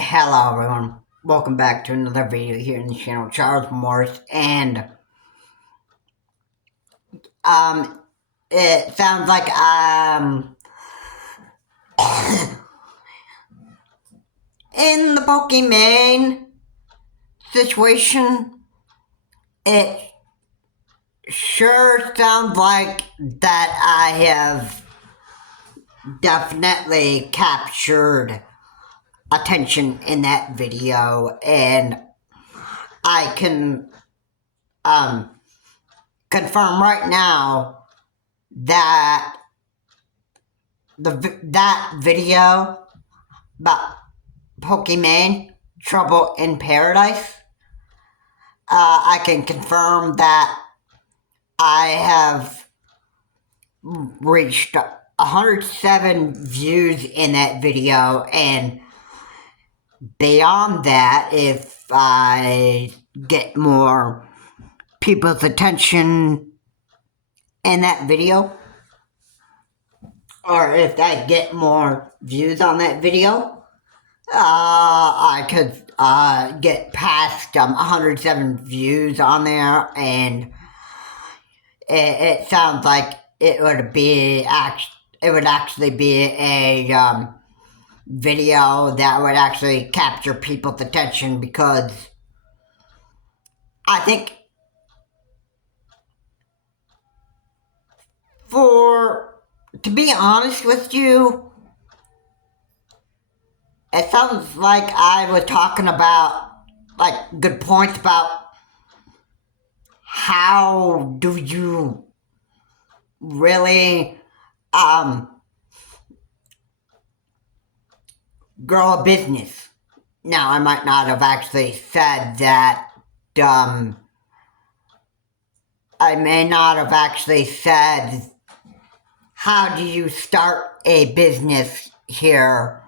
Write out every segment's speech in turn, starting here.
Hello everyone, welcome back to another video here in the channel, Charles Morris, and um, it sounds like in the Pokemon situation. It sure sounds like that I have definitely captured attention in that video, and I can confirm right now that that video about Pokemon Trouble in Paradise, I can confirm that I have reached 107 views in that video, and beyond that, if I get more people's attention in that video, or if I get more views on that video, I could get past 107 views on there, and it sounds like it would actually be a video that would actually capture people's attention, because I think to be honest with you, it sounds like I was talking about good points about how do you really grow a business. Now, I might not have actually said that. I may not have actually said, how do you start a business here?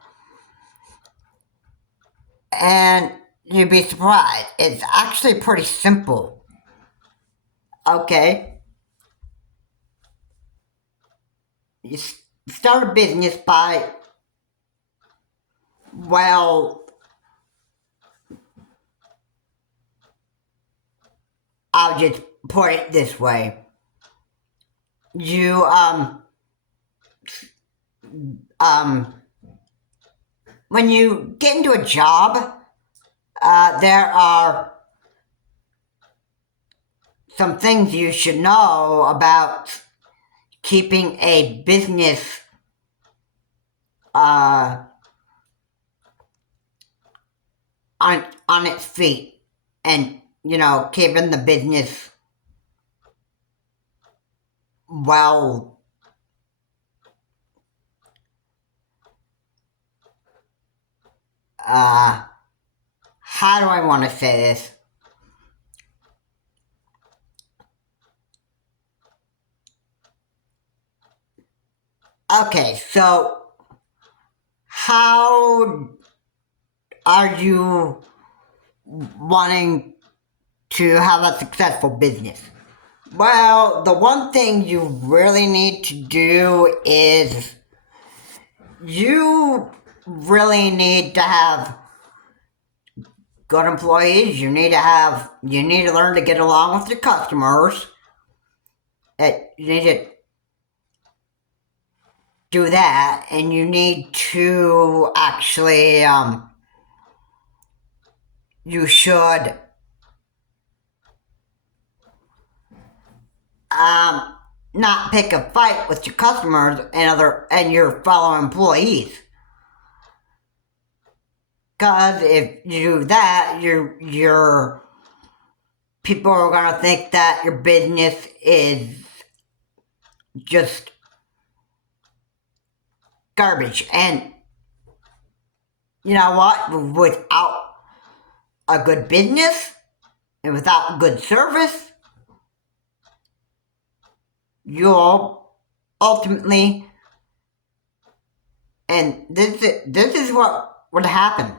And you'd be surprised. It's actually pretty simple. Okay. You start a business by, well, I'll just put it this way. You, when you get into a job, there are some things you should know about keeping a business on its feet, and keeping the business well how do I want to say this? Okay, so how are you wanting to have a successful business? Well, the one thing you really need to do is you really need to have good employees. You need to learn to get along with your customers. You need to do that, and you need to actually, you should not pick a fight with your customers and your fellow employees. Because if you do that, your people are gonna think that your business is just garbage. And you know what? Without a good business and without good service, you'll ultimately, and this is what would happen.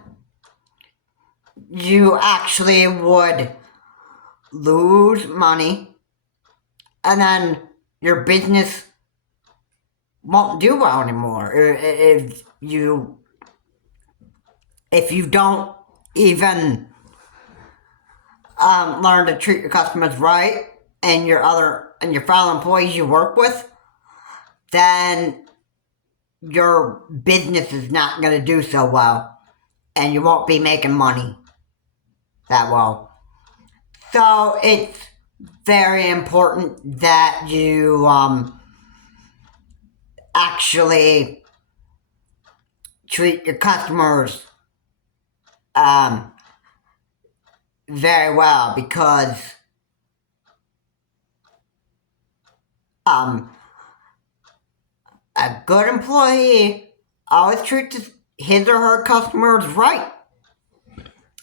You actually would lose money, and then your business won't do well anymore if you if you don't even learn to treat your customers right and your fellow employees you work with, then your business is not going to do so well, and you won't be making money that well. So it's very important that you actually treat your customers very well, because a good employee always treats his or her customers right,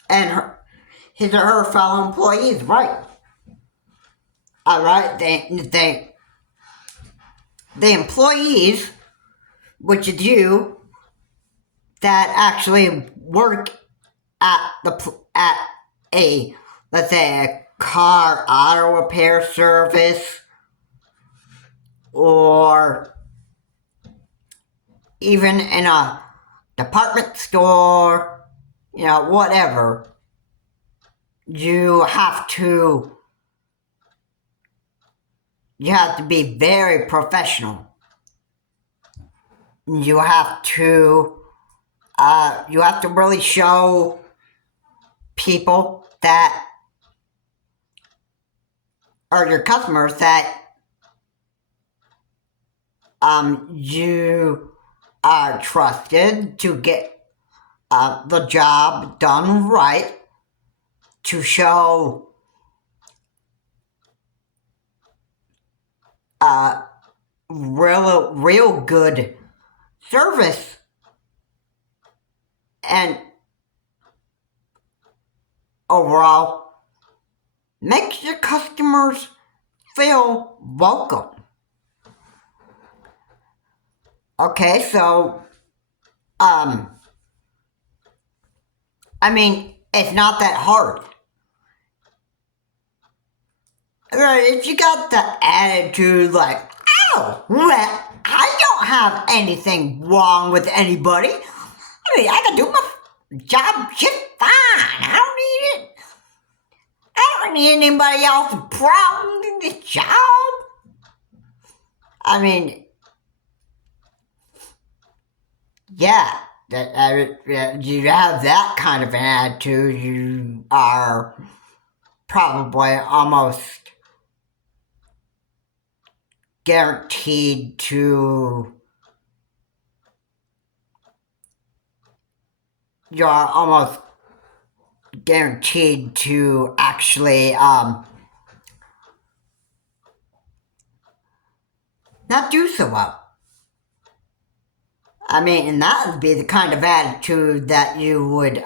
and his or her fellow employees right. All right, the employees, which is you, that actually work at a, let's say, a car auto repair service, or even in a department store, whatever. You have to be very professional. You have to really show people that are your customers that you are trusted to get the job done right, to show real good service, and overall makes your customers feel welcome. Okay, so it's not that hard. If you got the attitude like, oh, well, I don't have anything wrong with anybody. I can do my job just fine. I don't need it. I don't need anybody else's problem in this job. Yeah, you have that kind of an attitude, you are probably almost guaranteed to actually not do so well. And that would be the kind of attitude that you would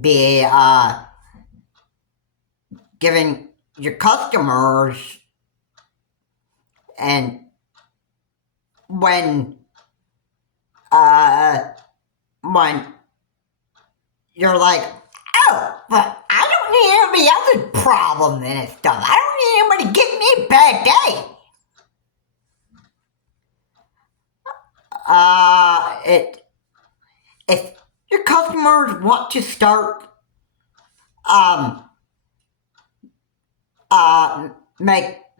be giving your customers, and when you're like, oh, but I don't need anybody else's problem and stuff. I don't need anybody giving me a bad day. If your customers want to start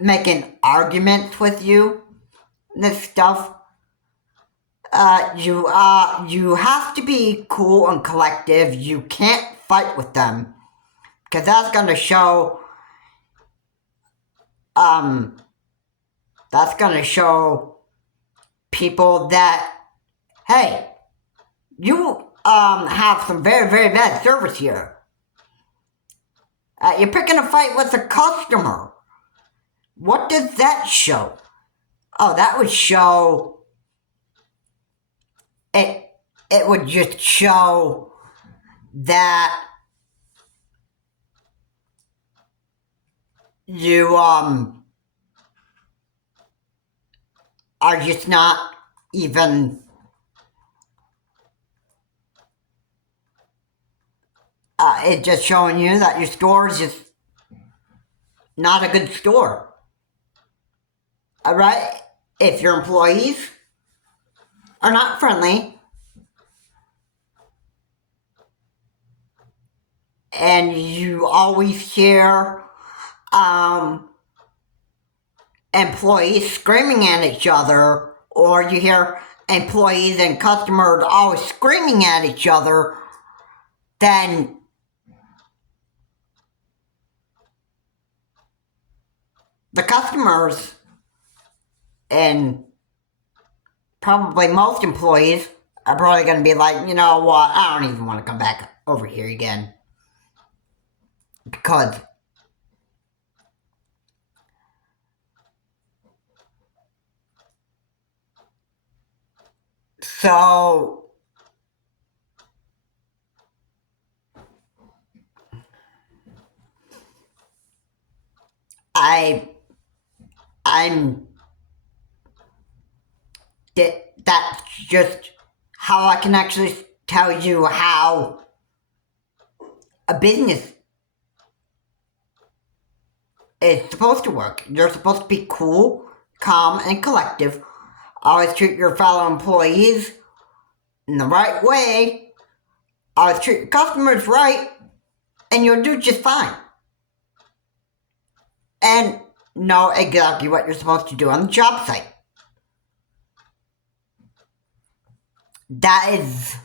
making arguments with you, this stuff, you have to be cool and collective. You can't fight with them, because that's gonna show people that, hey, you have some very, very bad service here. You're picking a fight with a customer. What does that show? Oh, that would show it would just show that you are just not even it's just showing you that your store is just not a good store. Alright? If your employees are not friendly, and you always hear employees screaming at each other, or you hear employees and customers always screaming at each other, then the customers and probably most employees are probably going to be like, you know what, I don't even want to come back over here again. Because so I'm that's just how I can actually tell you how a business is supposed to work. You're supposed to be cool, calm, and collective. Always treat your fellow employees in the right way. Always treat your customers right, and you'll do just fine. And know exactly what you're supposed to do on the job site. That is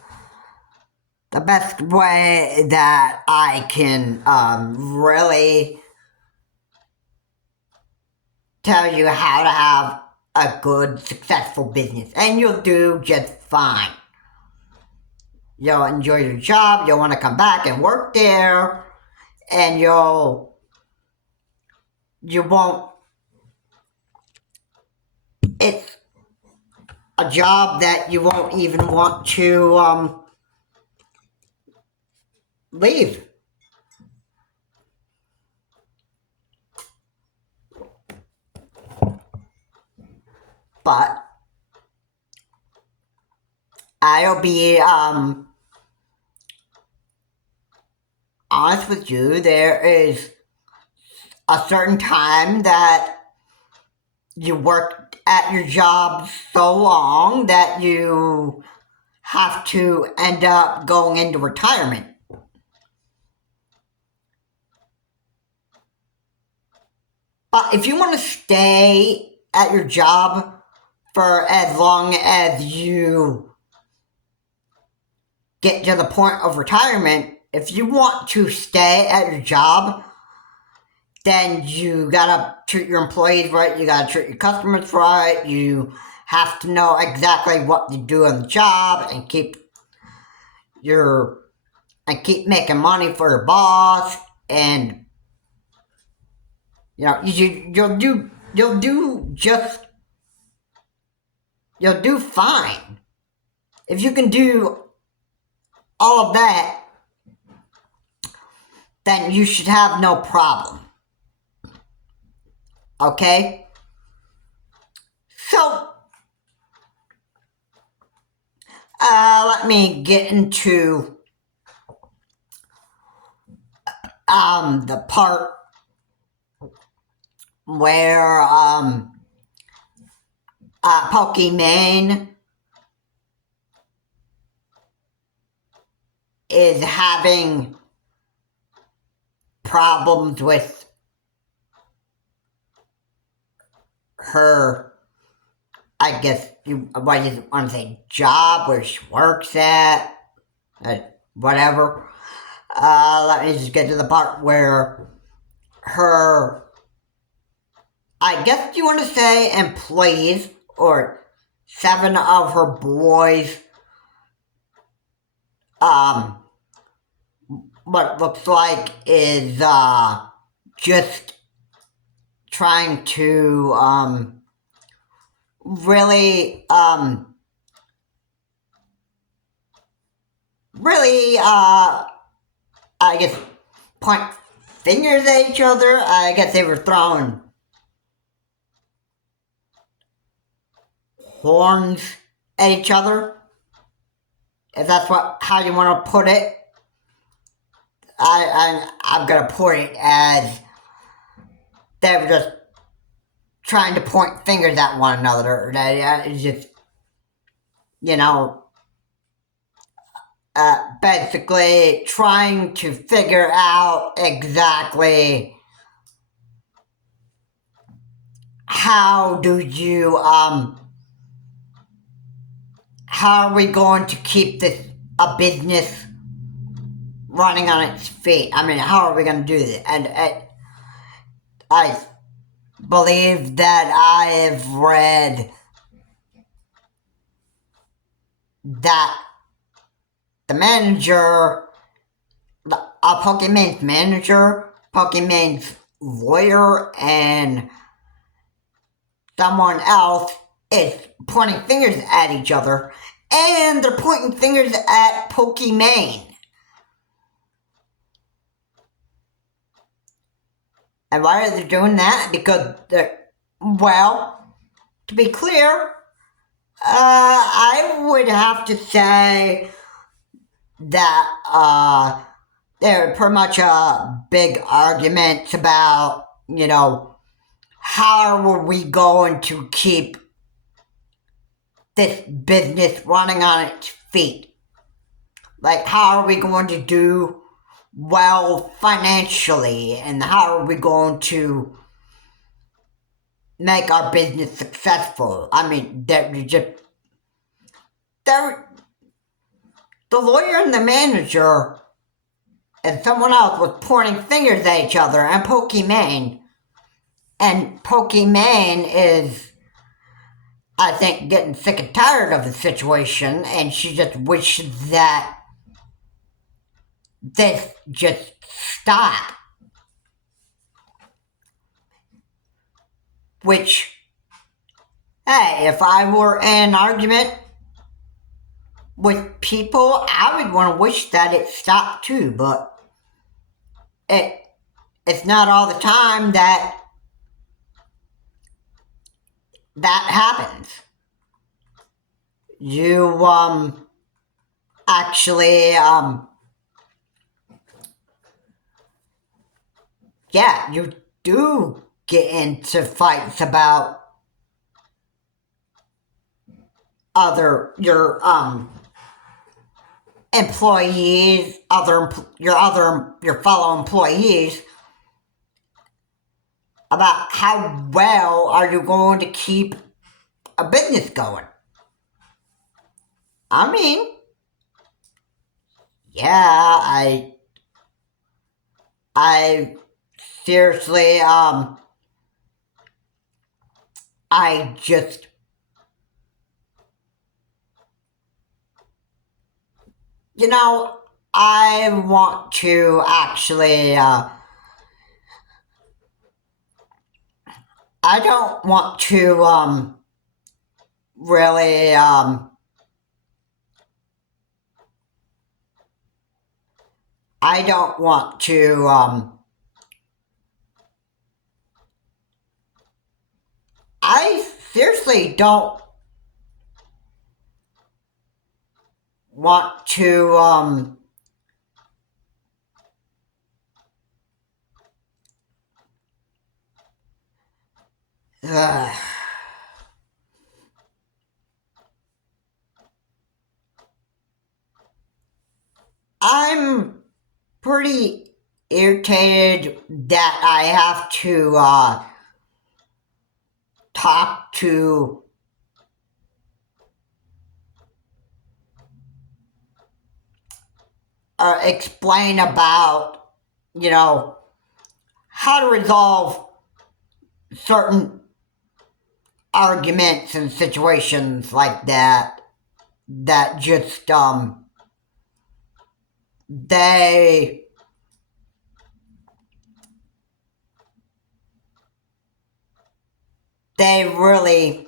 the best way that I can really tell you how to have a good, successful business. And you'll do just fine. You'll enjoy your job, you'll want to come back and work there, and you won't, it's a job that you won't even want to leave. But I'll be honest with you, there is a certain time that you work at your job so long that you have to end up going into retirement. But if you want to stay at your job for as long as you get to the point of retirement, if you want to stay at your job, then you gotta treat your employees right, you gotta treat your customers right, you have to know exactly what to do on the job and keep making money for your boss, and you know you'll do fine. If you can do all of that, then you should have no problem. Okay? So, let me get into the part where Pokimane is having problems with her, I guess you want to say, job, where she works at, whatever. Let me just get to the part where her, I guess you want to say, employees, or 7 of her boys, what looks like is just trying to really I guess point fingers at each other. I guess they were throwing horns at each other, if that's how you want to put it. I'm gonna put it as they were just trying to point fingers at one another. It's just, you know, basically trying to figure out exactly how are we going to keep a business running on its feet? I mean, how are we going to do this? And I believe that I have read that the manager, Pokemon's manager, Pokemon's lawyer, and someone else is pointing fingers at each other, and they're pointing fingers at Pokemon. And why are they doing that? Because well, to be clear, I would have to say that there are pretty much big arguments about, how are we going to keep this business running on its feet? Like, how are we going to do well financially, and how are we going to make our business successful? I mean, the lawyer and the manager and someone else was pointing fingers at each other, and Pokemon is, I think, getting sick and tired of the situation, and she just wishes that this just stop. Which, hey, if I were in an argument with people, I would want to wish that it stopped too, but it's not all the time that happens. You, actually, yeah, you do get into fights about your employees, your fellow employees, about how well are you going to keep a business going. I mean, yeah, I seriously, I just, I want to actually, I don't want to, really, I don't want to, I seriously don't want to, I'm pretty irritated that I have to talk to explain about, how to resolve certain arguments and situations like that just they really,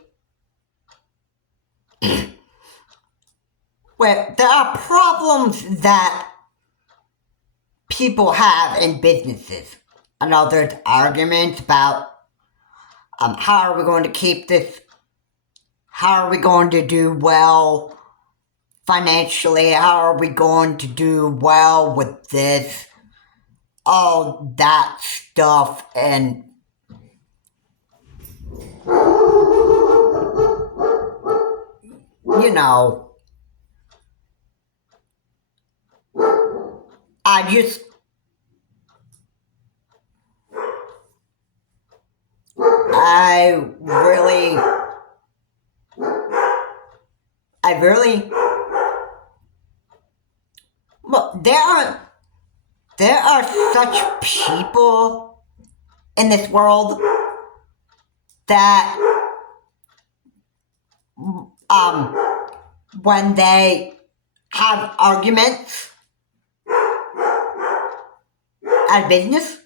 well, there are problems that people have in businesses. I know there's arguments about how are we going to keep this, how are we going to do well financially, how are we going to do well with this, all that stuff, and I really, well, there are such people in this world that, when they have arguments at business,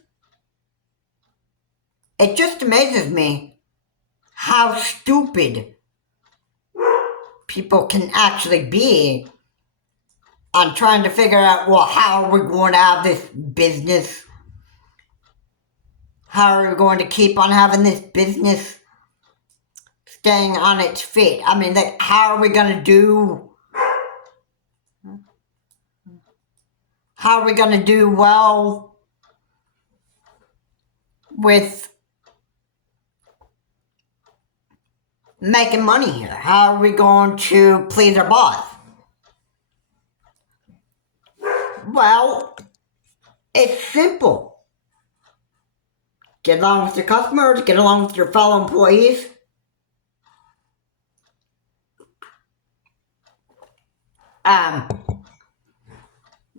it just amazes me how stupid people can actually be on trying to figure out, well, how are we going to have this business? How are we going to keep on having this business staying on its feet? I mean, like, how are we going to do well with making money here? How are we going to please our boss? Well, it's simple. Get along with your customers, get along with your fellow employees.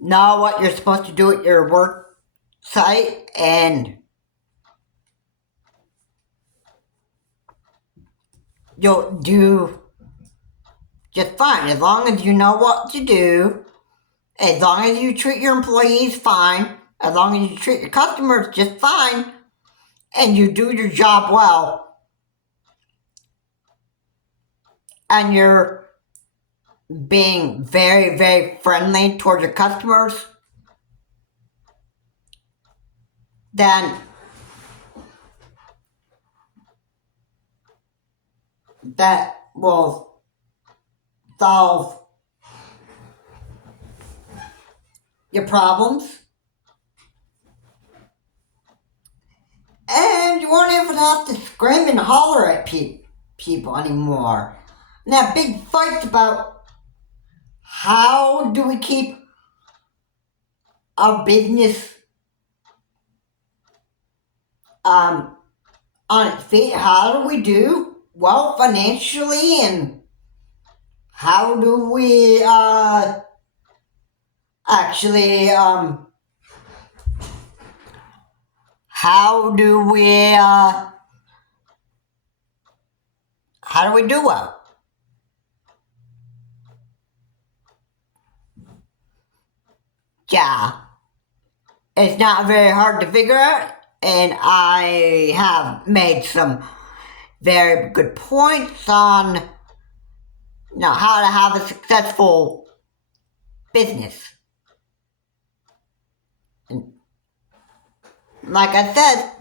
Know what you're supposed to do at your work site, and you'll do just fine. As long as you know what to do, as long as you treat your employees fine, as long as you treat your customers just fine, and you do your job well, and you're being very, very friendly towards your customers, then that will solve your problems. And you won't even have to scream and holler at people anymore. And have big fights about how do we keep our business on its feet? How do we do well financially? And how do we actually how do we do well? Yeah, it's not very hard to figure out, and I have made some very good points on how to have a successful business. And like I said,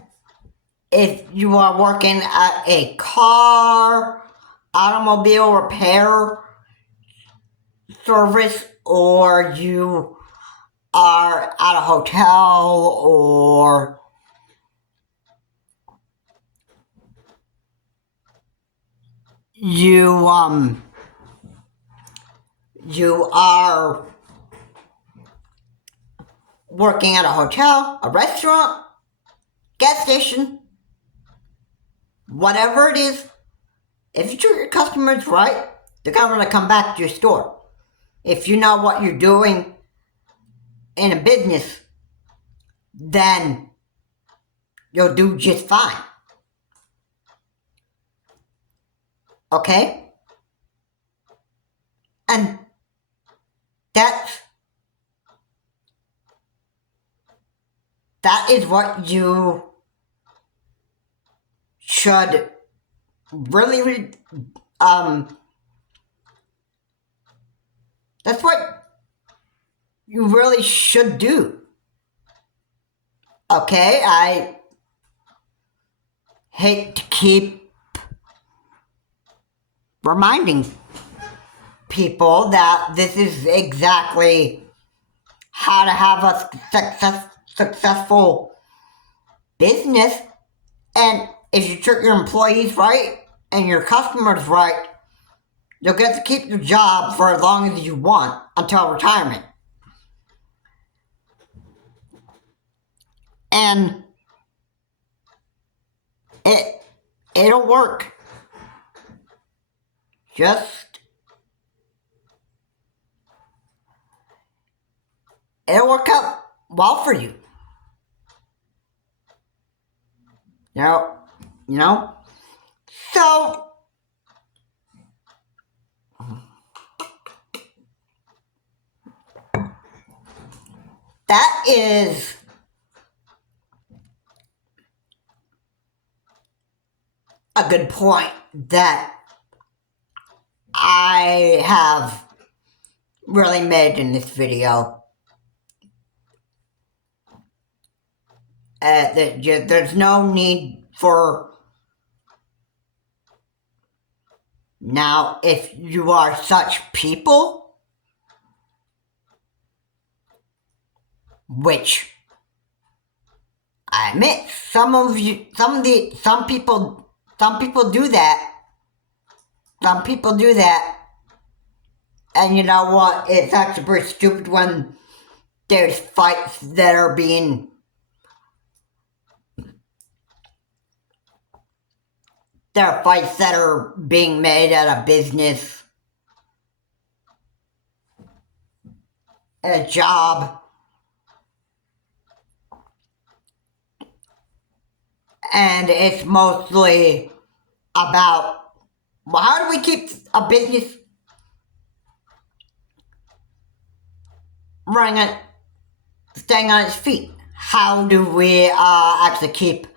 if you are working at a automobile repair service, or you are at a hotel, or you are working at a hotel, a restaurant, gas station, whatever it is, if you treat your customers right, they're going to come back to your store. If you know what you're doing in a business, then you'll do just fine. Okay? And that is what you should really, that's what you really should do. Okay, I hate to keep reminding people that this is exactly how to have a successful business. And if you treat your employees right and your customers right, you'll get to keep your job for as long as you want, until retirement. and it'll work. It'll work out well for you. You know. So that is a good point that I have really made in this video. There's no need for... Now, if you are such people, which I admit, some people do that. Some people do that. And you know what? It's actually pretty stupid when there's fights that are being... There are fights that are being made at a business, at a job. And it's mostly about, well, how do we keep a business running, staying on its feet? How do we actually keep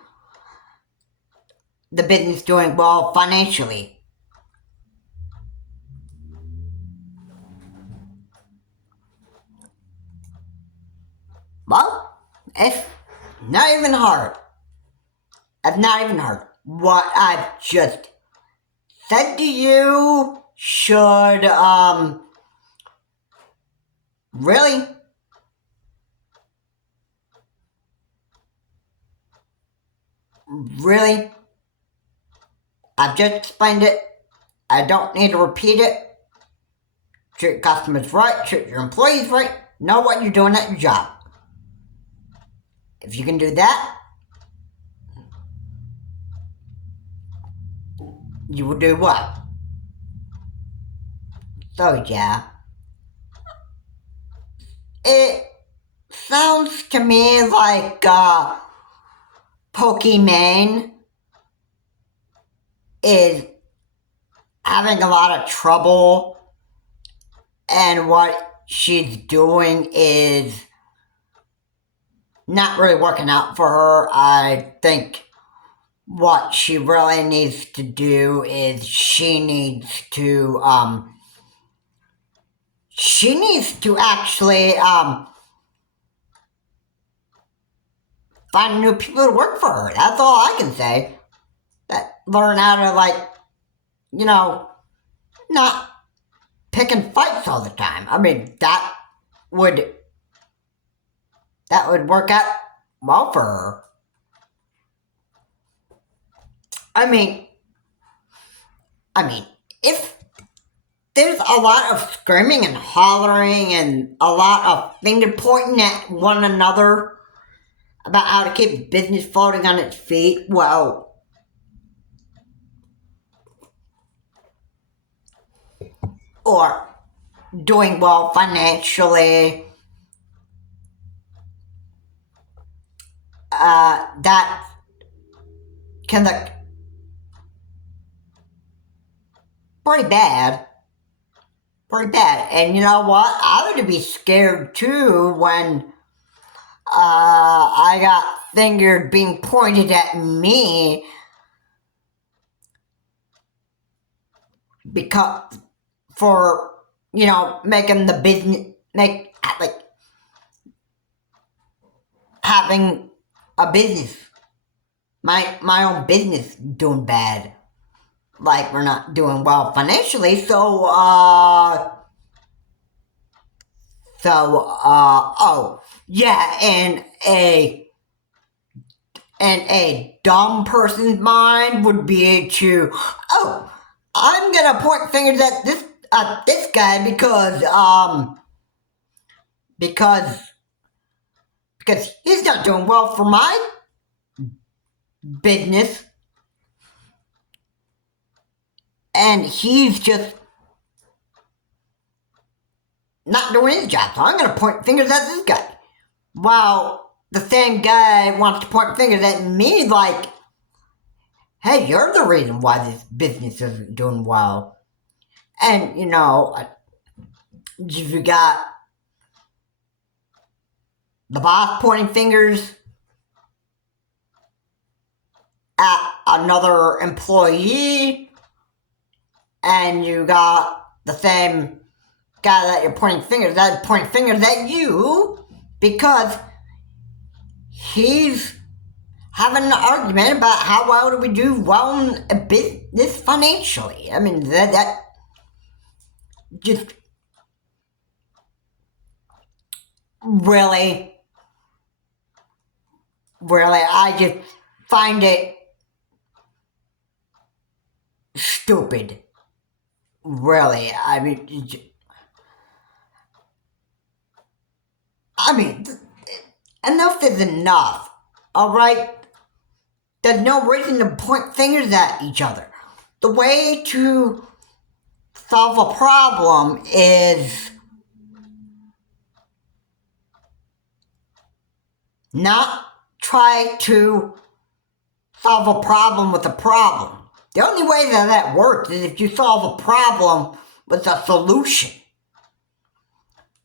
the business doing well financially? Well, it's not even hard. It's not even hard. What I've just said to you should, really, I've just explained it. I don't need to repeat it. Treat customers right, treat your employees right, know what you're doing at your job. If you can do that, you will do well. So yeah, it sounds to me like Pokimane is having a lot of trouble, and what she's doing is not really working out for her. I think what she really needs to do is she needs to actually find new people to work for her. That's all I can say. That learn how to, not picking fights all the time. I mean, that would work out well for her. I mean, if there's a lot of screaming and hollering and a lot of finger pointing at one another about how to keep business floating on its feet, well, or doing well financially, that can look pretty bad. And you know what? I would be scared too when I got finger being pointed at me because for making the business having a business, my own business doing bad, like we're not doing well financially. So oh yeah, and a dumb person's mind would be to, oh, I'm gonna point fingers at this guy because because he's not doing well for my business, and he's just not doing his job. So I'm going to point fingers at this guy. While the same guy wants to point fingers at me like, hey, you're the reason why this business isn't doing well. And, you got the boss pointing fingers at another employee, and you got the same guy that you're pointing fingers at you because he's having an argument about how well do we do well in a business financially. I mean, that just really, I just find it stupid. Really, enough is enough, alright? There's no reason to point fingers at each other. The way to solve a problem is not try to solve a problem with a problem. The only way that works is if you solve a problem with a solution.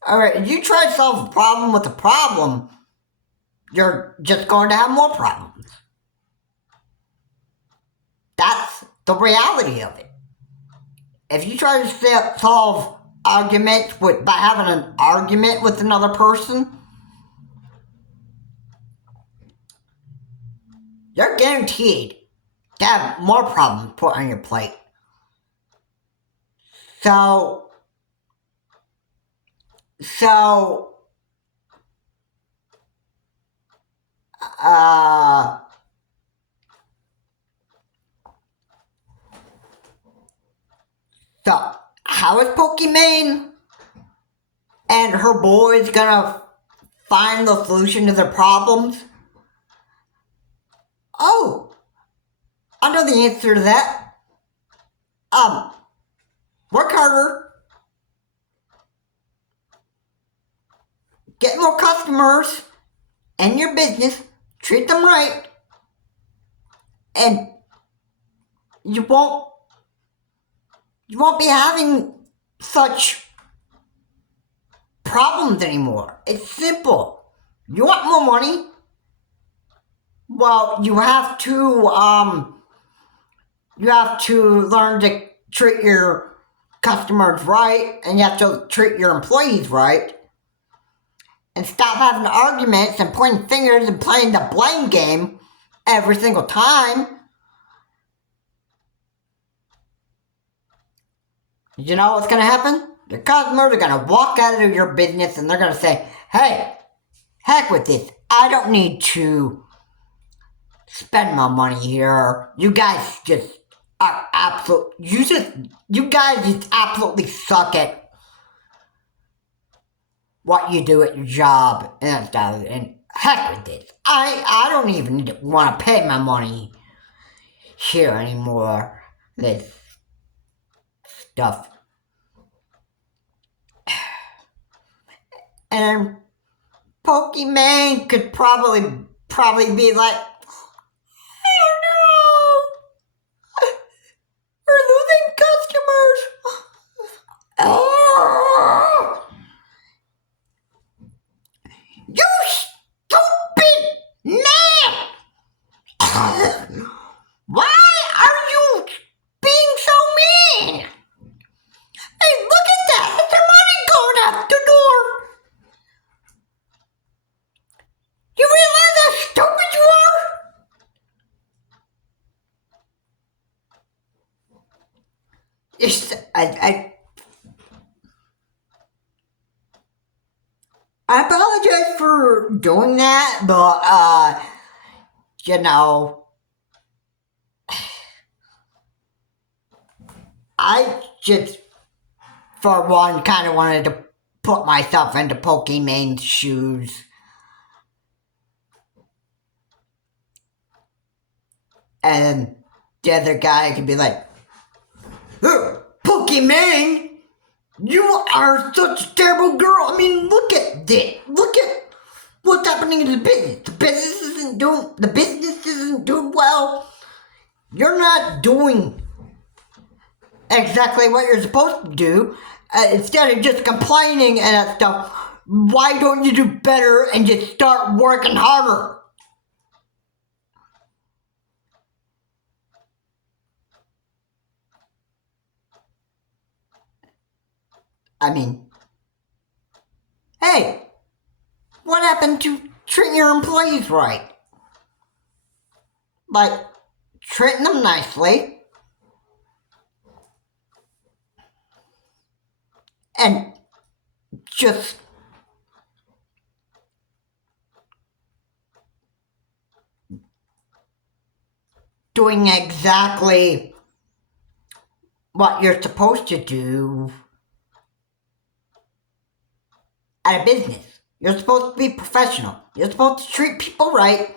Alright, if you try to solve a problem with a problem, you're just going to have more problems. That's the reality of it. If you try to solve arguments by having an argument with another person, you're guaranteed to have more problems put on your plate. So how is Pokimane and her boys gonna find the solution to their problems? Oh, I know the answer to that. Work harder. Get more customers in your business. Treat them right. And you won't be having such problems anymore. It's simple. You want more money? Well, you have to learn to treat your customers right, and you have to treat your employees right, and stop having arguments and pointing fingers and playing the blame game every single time. You know what's going to happen? Your customers are going to walk out of your business and they're going to say, hey, heck with this. I don't need to spend my money here. You guys just are you guys just absolutely suck at what you do at your job and stuff. And heck with this. I don't even want to pay my money here anymore. This stuff. And Pokimane could probably be like, oh no, we're losing customers. Oh, you stupid man! Why are you being so mean? Hey, look at that! It's the money going out the door. You realize how stupid you are? It's, I apologize for doing that, but, I just, for one, kind of wanted to put myself into Pokimane's shoes. And the other guy could be like, Pokemon, you are such a terrible girl. I mean, look at this. Look at what's happening in the business. The business isn't doing well. You're not doing exactly what you're supposed to do. Instead of just complaining and that stuff, why don't you do better and just start working harder? I mean, hey, what happened to treating your employees right? Like, treating them nicely and just doing exactly what you're supposed to do at a business. You're supposed to be professional. You're supposed to treat people right.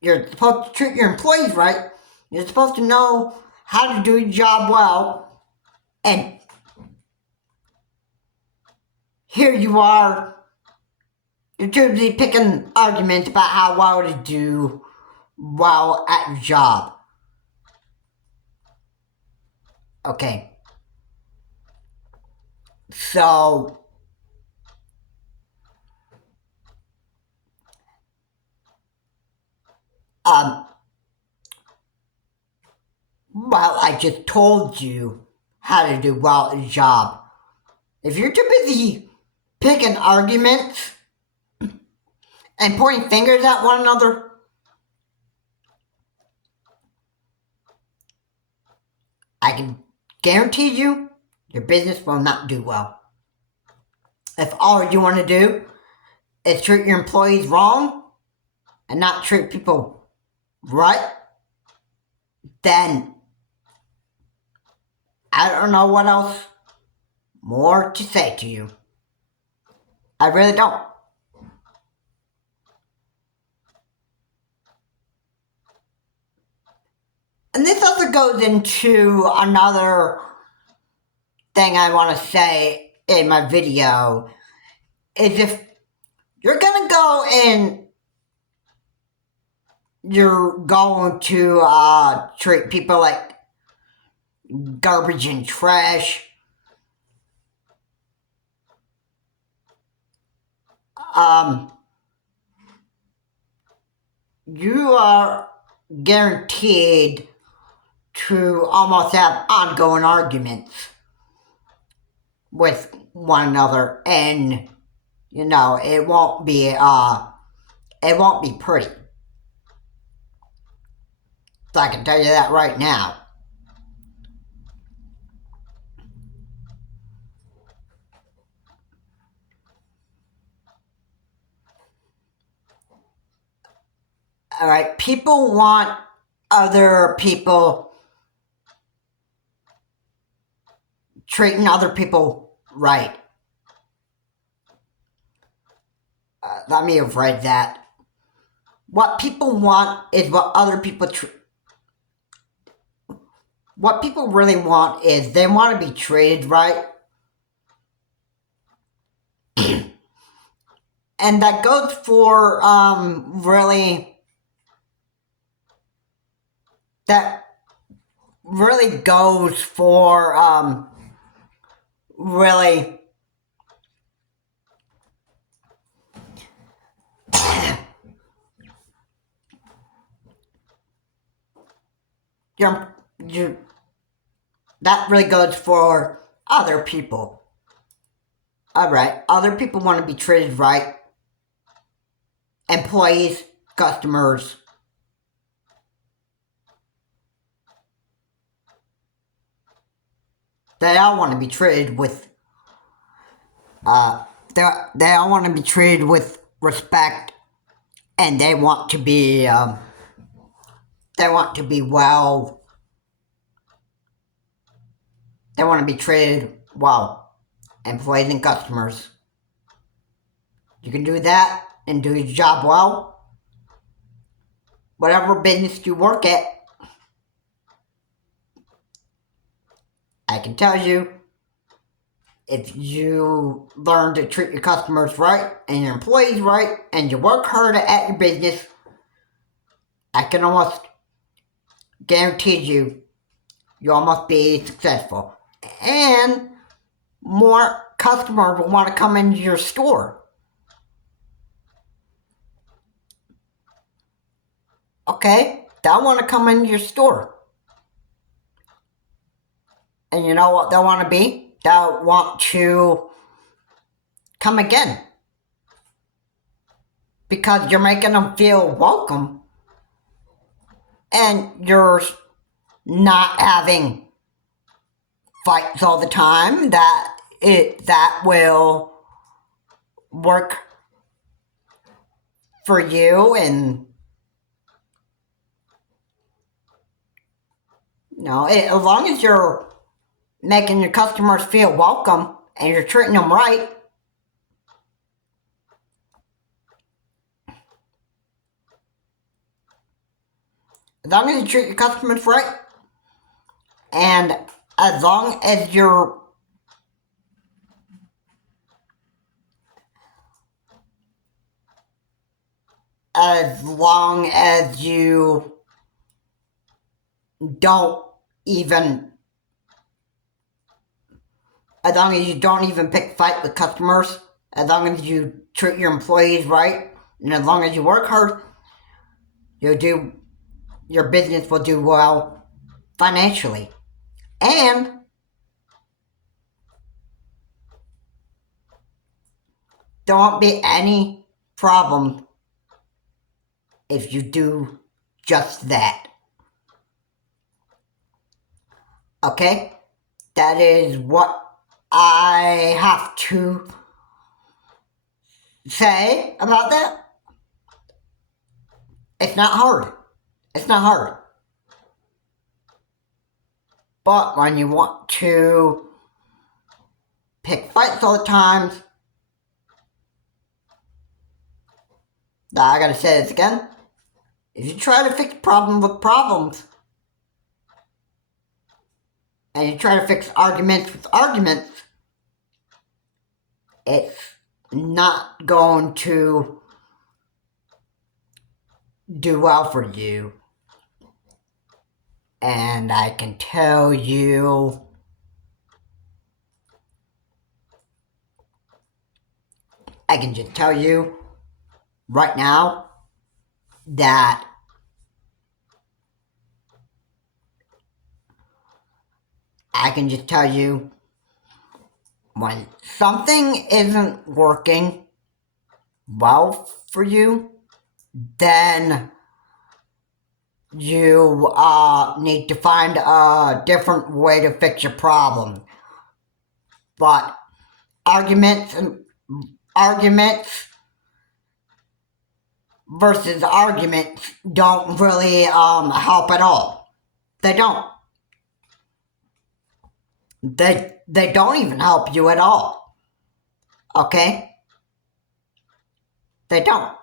You're supposed to treat your employees right. You're supposed to know how to do your job well. And here you are. You're too busy picking arguments about how well to do well at your job. Okay. So, well, I just told you how to do well at your job. If you're too busy picking arguments and pointing fingers at one another, I can guarantee you your business will not do well. If all you want to do is treat your employees wrong and not treat people right, then I don't know what else more to say to you. I really don't. And this also goes into another thing I want to say in my video, is if you're going to go and you're going to treat people like garbage and trash, you are guaranteed to almost have ongoing arguments with one another, and it won't be pretty. So I can tell you that right now. All right, people want other people treating other people right. Let me have read that. What people want is what other people what people really want is they want to be treated right. And that goes for that really goes for really that really goes for other people. Alright, other people want to be treated right. Employees, customers. They all want to be treated with they all want to be treated with respect, and they want to be well. They want to be treated well. Employees and customers. You can do that and do your job well. Whatever business you work at, I can tell you, if you learn to treat your customers right and your employees right and you work hard at your business, I can almost guarantee you'll almost be successful. And more customers will want to come into your store. Okay? They'll want to come into your store. And you know what they'll want to be? They'll want to come again. Because you're making them feel welcome. And you're not having fights all the time that will work for you. And as long as you're making your customers feel welcome and you're treating them right, as long as you treat your customers right, and as long as you don't even pick fight with customers, as long as you treat your employees right, and as long as you work hard, your business will do well financially. And there won't be any problem if you do just that. Okay? That is what I have to say about that. It's not hard. It's not hard. But when you want to pick fights all the time, I gotta say this again. If you try to fix problems with problems, and you try to fix arguments with arguments, it's not going to do well for you. And I can tell you, I can just tell you right now that I can just tell you when something isn't working well for you, then you need to find a different way to fix your problem. But arguments versus arguments don't really help at all. They don't. They don't even help you at all. Okay? They don't.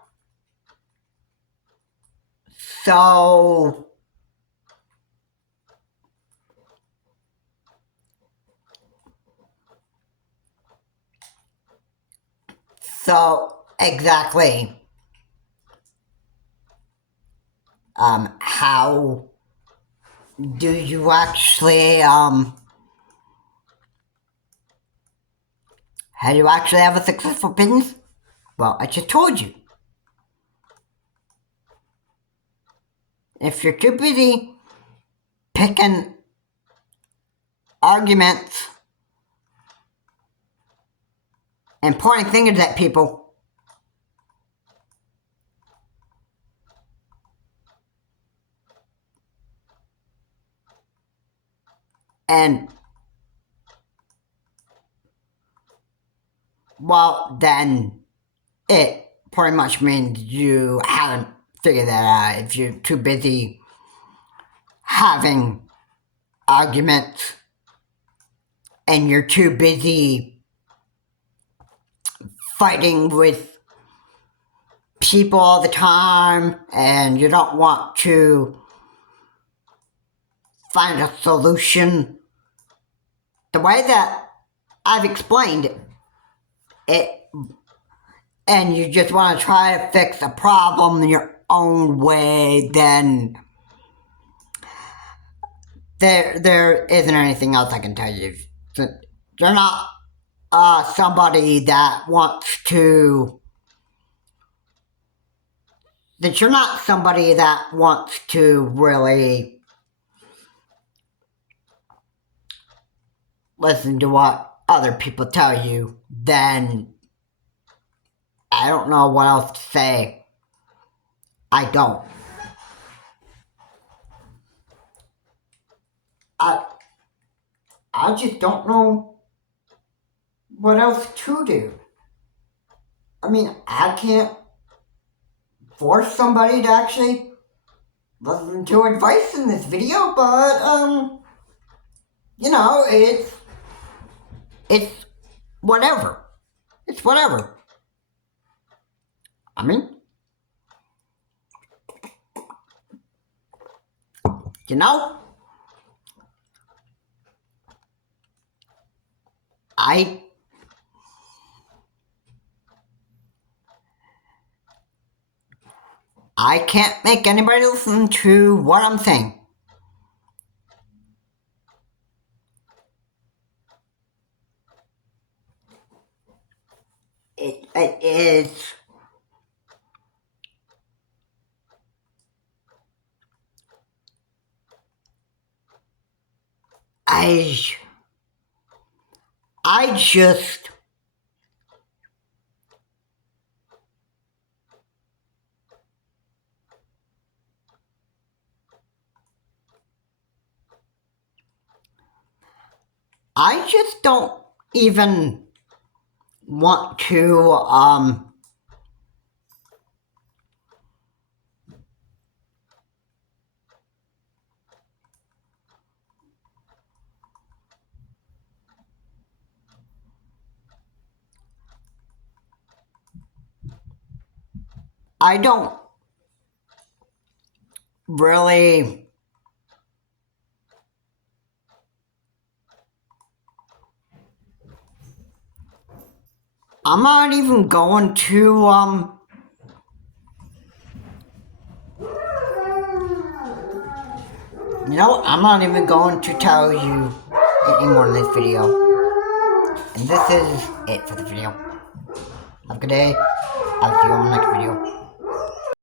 So exactly how do you actually have a successful business? Well, I just told you. If you're too busy picking arguments and pointing fingers at people, and well, then it pretty much means you haven't figured that out. If you're too busy having arguments and you're too busy fighting with people all the time and you don't want to find a solution the way that I've explained it, and you just want to try to fix a problem in your own way, then there isn't anything else I can tell you. You're not somebody that wants to. That you're not somebody that wants to really listen to what other people tell you, then I don't know what else to say. I don't. I just don't know what else to do. I mean, I can't force somebody to actually listen to advice in this video, but, it's whatever. It's whatever. I mean, I can't make anybody listen to what I'm saying. It is. I just. I just don't even want to, I don't really. I'm not even going to, I'm not even going to tell you anymore in this video. And this is it for the video. Have a good day. I'll see you on the next video.